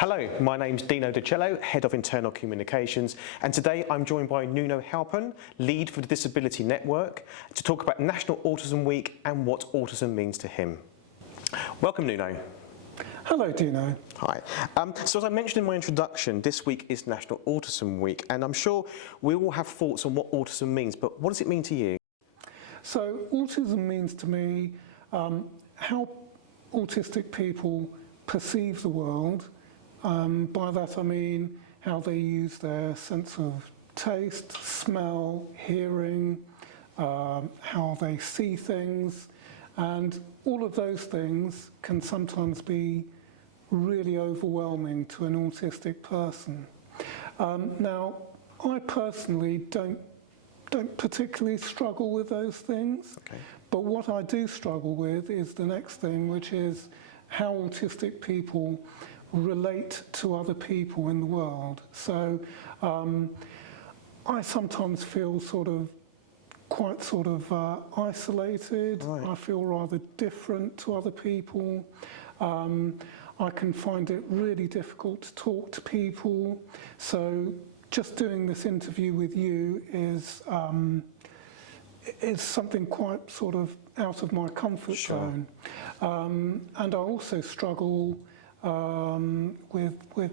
Hello, my name's Dino DiCello, Head of Internal Communications, and today I'm joined by Nuno Halpern, Lead for the Disability Network, to talk about National Autism Week and what autism means to him. Welcome, Nuno. Hello, Dino. Hi. So as I mentioned in my introduction, this week is National Autism Week, and I'm sure we all have thoughts on what autism means, but what does it mean to you? So autism means to me how autistic people perceive the world. By that I mean how they use their sense of taste, smell, hearing, how they see things, and all of those things can sometimes be really overwhelming to an autistic person. Now, I personally don't particularly struggle with those things, but what I do struggle with is the next thing, which is how autistic people relate to other people in the world. So I sometimes feel quite isolated. Right. I feel rather different to other people. I can find it really difficult to talk to people. So just doing this interview with you is something quite out of my comfort zone. And I also struggle with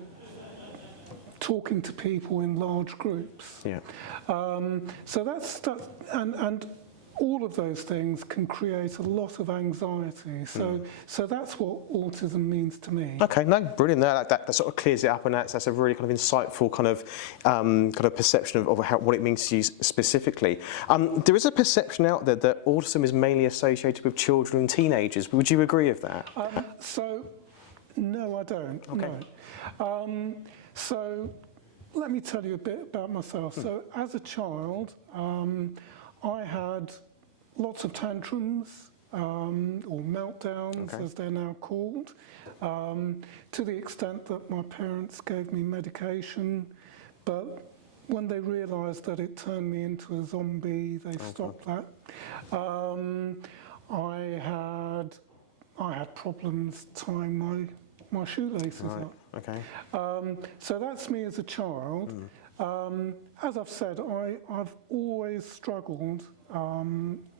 talking to people in large groups. Yeah. So that's and all of those things can create a lot of anxiety. So that's what autism means to me. Okay, no, brilliant. That sort of clears it up, and that's a really kind of insightful kind of perception of what it means to you specifically. There is a perception out there that autism is mainly associated with children and teenagers. Would you agree with that? No, I don't. Okay. No. So let me tell you a bit about myself. So as a child, I had lots of tantrums or meltdowns, as they're now called, to the extent that my parents gave me medication, but when they realised that it turned me into a zombie, they stopped that. I had problems tying my shoelaces up. Okay. So that's me as a child. As I've said, I've always struggled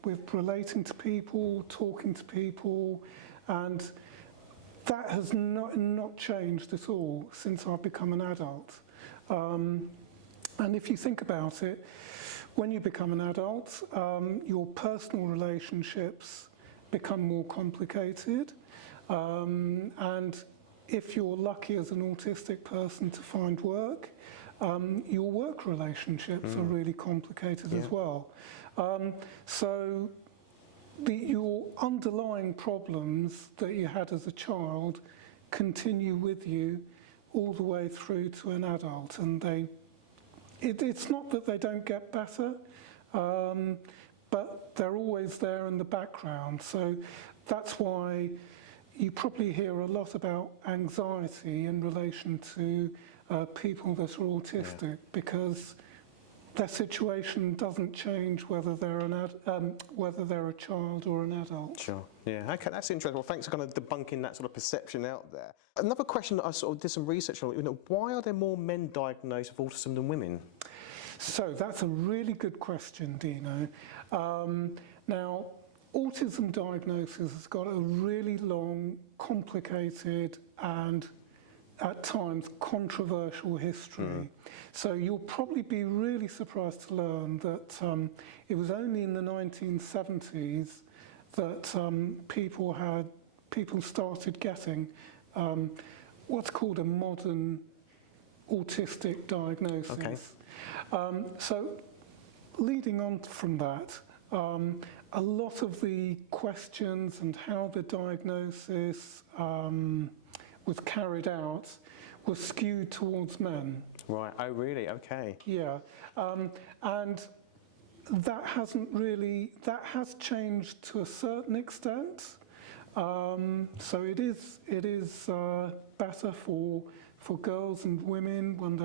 with relating to people, talking to people, and that has not changed at all since I've become an adult. And if you think about it, when you become an adult, your personal relationships become more complicated, and if you're lucky as an autistic person to find work, your work relationships are really complicated as well. So your underlying problems that you had as a child continue with you all the way through to an adult, and it's not that they don't get better, but they're always there in the background. So that's why you probably hear a lot about anxiety in relation to people that are autistic, because their situation doesn't change whether they're a child or an adult. Sure. Yeah. Okay, that's interesting. Well, thanks for kind of debunking that sort of perception out there. Another question that I sort of did some research on. Why are there more men diagnosed with autism than women? So that's a really good question, Dino. Now, autism diagnosis has got a really long, complicated, and at times controversial history. So you'll probably be really surprised to learn that it was only in the 1970s that people started getting what's called a modern autistic diagnosis. Okay. So leading on from that, a lot of the questions and how the diagnosis was carried out was skewed towards men. Right. Oh, really? Okay. Yeah. And that has changed to a certain extent. So it is better for girls and women when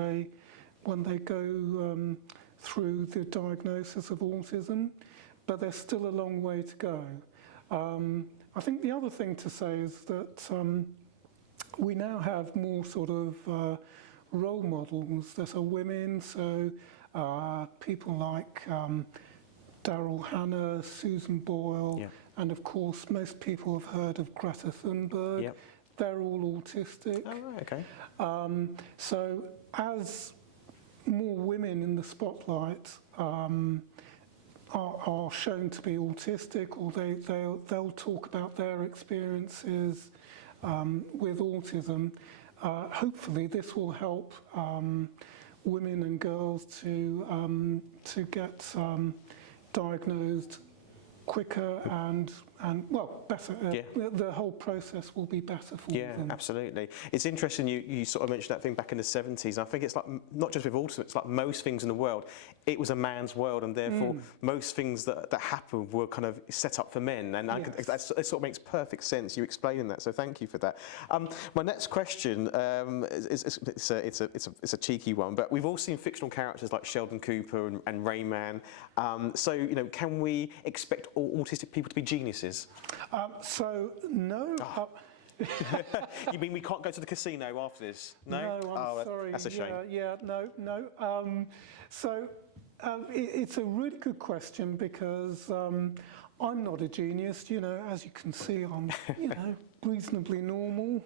they go through the diagnosis of autism, but there's still a long way to go. I think the other thing to say is that we now have more sort of role models that are women, so people like Daryl Hannah, Susan Boyle, Yeah. and of course most people have heard of Greta Thunberg. Yep. They're all autistic. Oh, right, okay. So as more women in the spotlight are shown to be autistic, or they'll talk about their experiences with autism, hopefully this will help women and girls to get diagnosed quicker and well, better. The whole process will be better for them. Yeah, absolutely. It's interesting you sort of mentioned that thing back in the 70s. I think it's like, not just with autism, it's like most things in the world, it was a man's world, and therefore most things that happened were kind of set up for men, and that sort of makes perfect sense, you explaining that, so thank you for that. My next question, it's a cheeky one, but we've all seen fictional characters like Sheldon Cooper and Rayman, so, you know, can we expect all autistic people to be geniuses? So no. You mean we can't go to the casino after this? No? No, I'm sorry. That's a shame. No. It's a really good question, because I'm not a genius. You know, as you can see, I'm reasonably normal.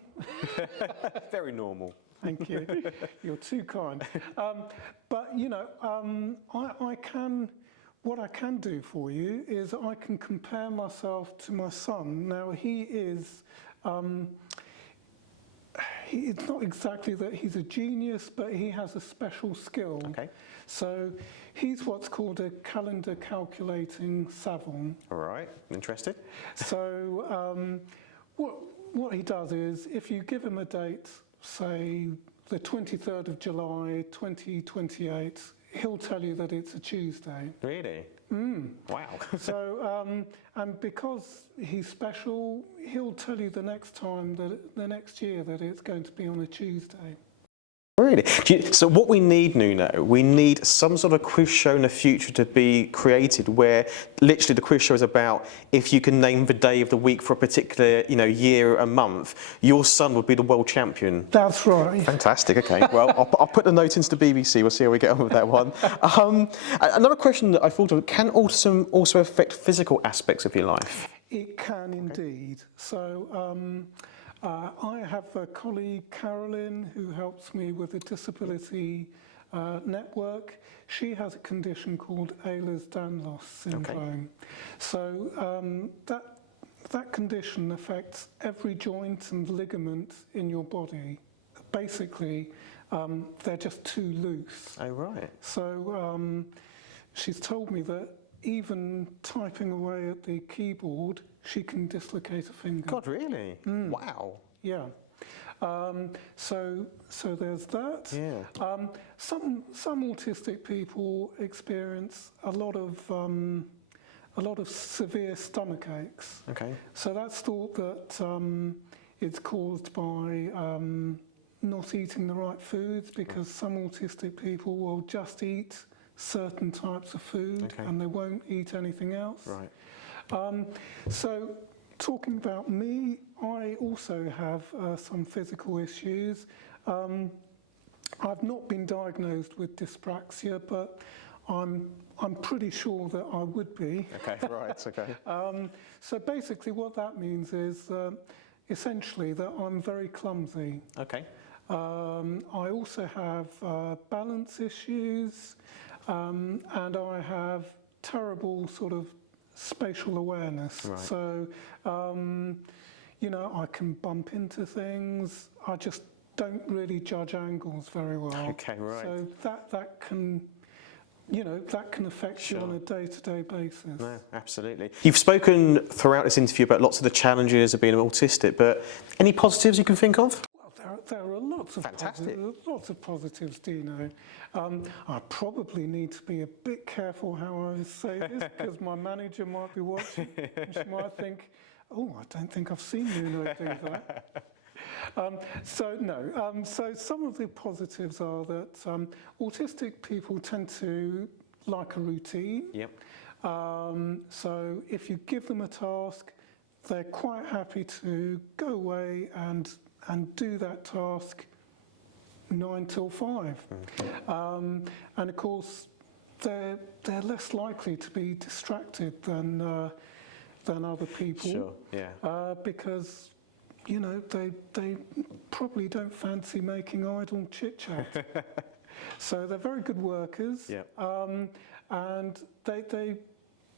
Very normal. Thank you. You're too kind. But you know, what I can do for you is I can compare myself to my son. Now he is. It's not exactly that he's a genius, but he has a special skill. Okay. So he's what's called a calendar calculating savant. All right, interested. So what he does is, if you give him a date, say the 23rd of July 2028, he'll tell you that it's a Tuesday. Really? Wow. So, and because he's special, he'll tell you the next year that it's going to be on a Tuesday. Really? So what we need, Nuno, we need some sort of quiz show in the future to be created where literally the quiz show is about, if you can name the day of the week for a particular, year and month, your son would be the world champion. That's right. Fantastic. Okay. Well, I'll put the note into the BBC. We'll see how we get on with that one. Another question that I thought of: can autism also affect physical aspects of your life? It can indeed. So. I have a colleague, Carolyn, who helps me with the disability network. She has a condition called Ehlers-Danlos syndrome. Okay. So that condition affects every joint and ligament in your body. Basically, they're just too loose. Oh, right. So she's told me that even typing away at the keyboard, she can dislocate a finger. God, really? Wow. Yeah. So there's that. Yeah. Some autistic people experience a lot of severe stomach aches. Okay. So that's thought that it's caused by not eating the right foods, because some autistic people will just eat certain types of food, and they won't eat anything else. Right. So talking about me, I also have some physical issues. I've not been diagnosed with dyspraxia, but I'm pretty sure that I would be. Okay, right, okay. So basically what that means is essentially that I'm very clumsy. Okay. I also have balance issues, and I have terrible sort of spatial awareness. Right. So, I can bump into things. I just don't really judge angles very well. Okay, right. So that can affect you on a day-to-day basis. No, absolutely. You've spoken throughout this interview about lots of the challenges of being autistic, but any positives you can think of? Well, there are lots of positives, Dino. I probably need to be a bit careful how I say this, because my manager might be watching, and she might think, oh, I don't think I've seen Nuno do that. So some of the positives are that autistic people tend to like a routine. Yep. So if you give them a task, they're quite happy to go away and and do that task 9 till 5. And of course, they're less likely to be distracted than other people. Sure, yeah. Because, you know, they probably don't fancy making idle chit-chat. So they're very good workers. Yeah. And they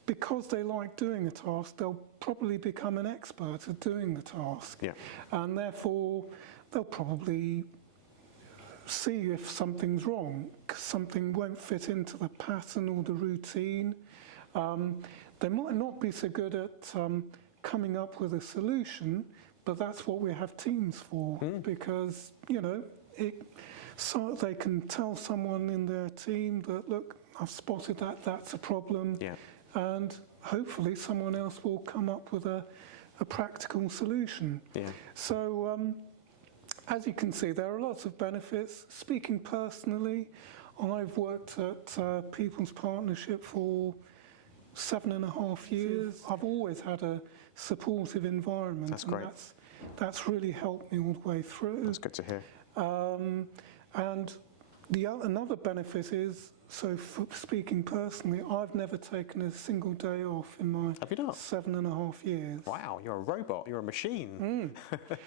because they like doing a task, they'll probably become an expert at doing the task. Yeah. And therefore, they'll probably see if something's wrong, 'cause something won't fit into the pattern or the routine. They might not be so good at coming up with a solution, but that's what we have teams for, because, you know, so they can tell someone in their team that, look, I've spotted that, that's a problem, Yeah. and hopefully someone else will come up with a practical solution. Yeah. So as you can see, there are lots of benefits. Speaking personally, I've worked at People's Partnership for 7.5 years. I've always had a supportive environment. That's great. And that's really helped me all the way through. That's good to hear. And another benefit is, so speaking personally, I've never taken a single day off in my Have you not? 7.5 years. Wow, you're a robot, you're a machine.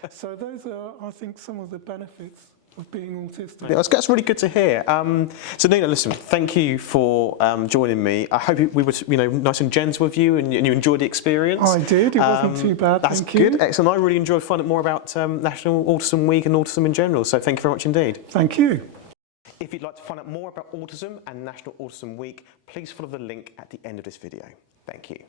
So those are, I think, some of the benefits of being autistic. Yeah, that's really good to hear. So Nuno, listen, thank you for joining me. I hope we were, you know, nice and gentle with you, and you enjoyed the experience. I did. It wasn't too bad. That's thank good. you. Excellent. I really enjoyed finding out more about National Autism Week and autism in general. So thank you very much indeed. Thank you. If you'd like to find out more about autism and National Autism Week, please follow the link at the end of this video. Thank you.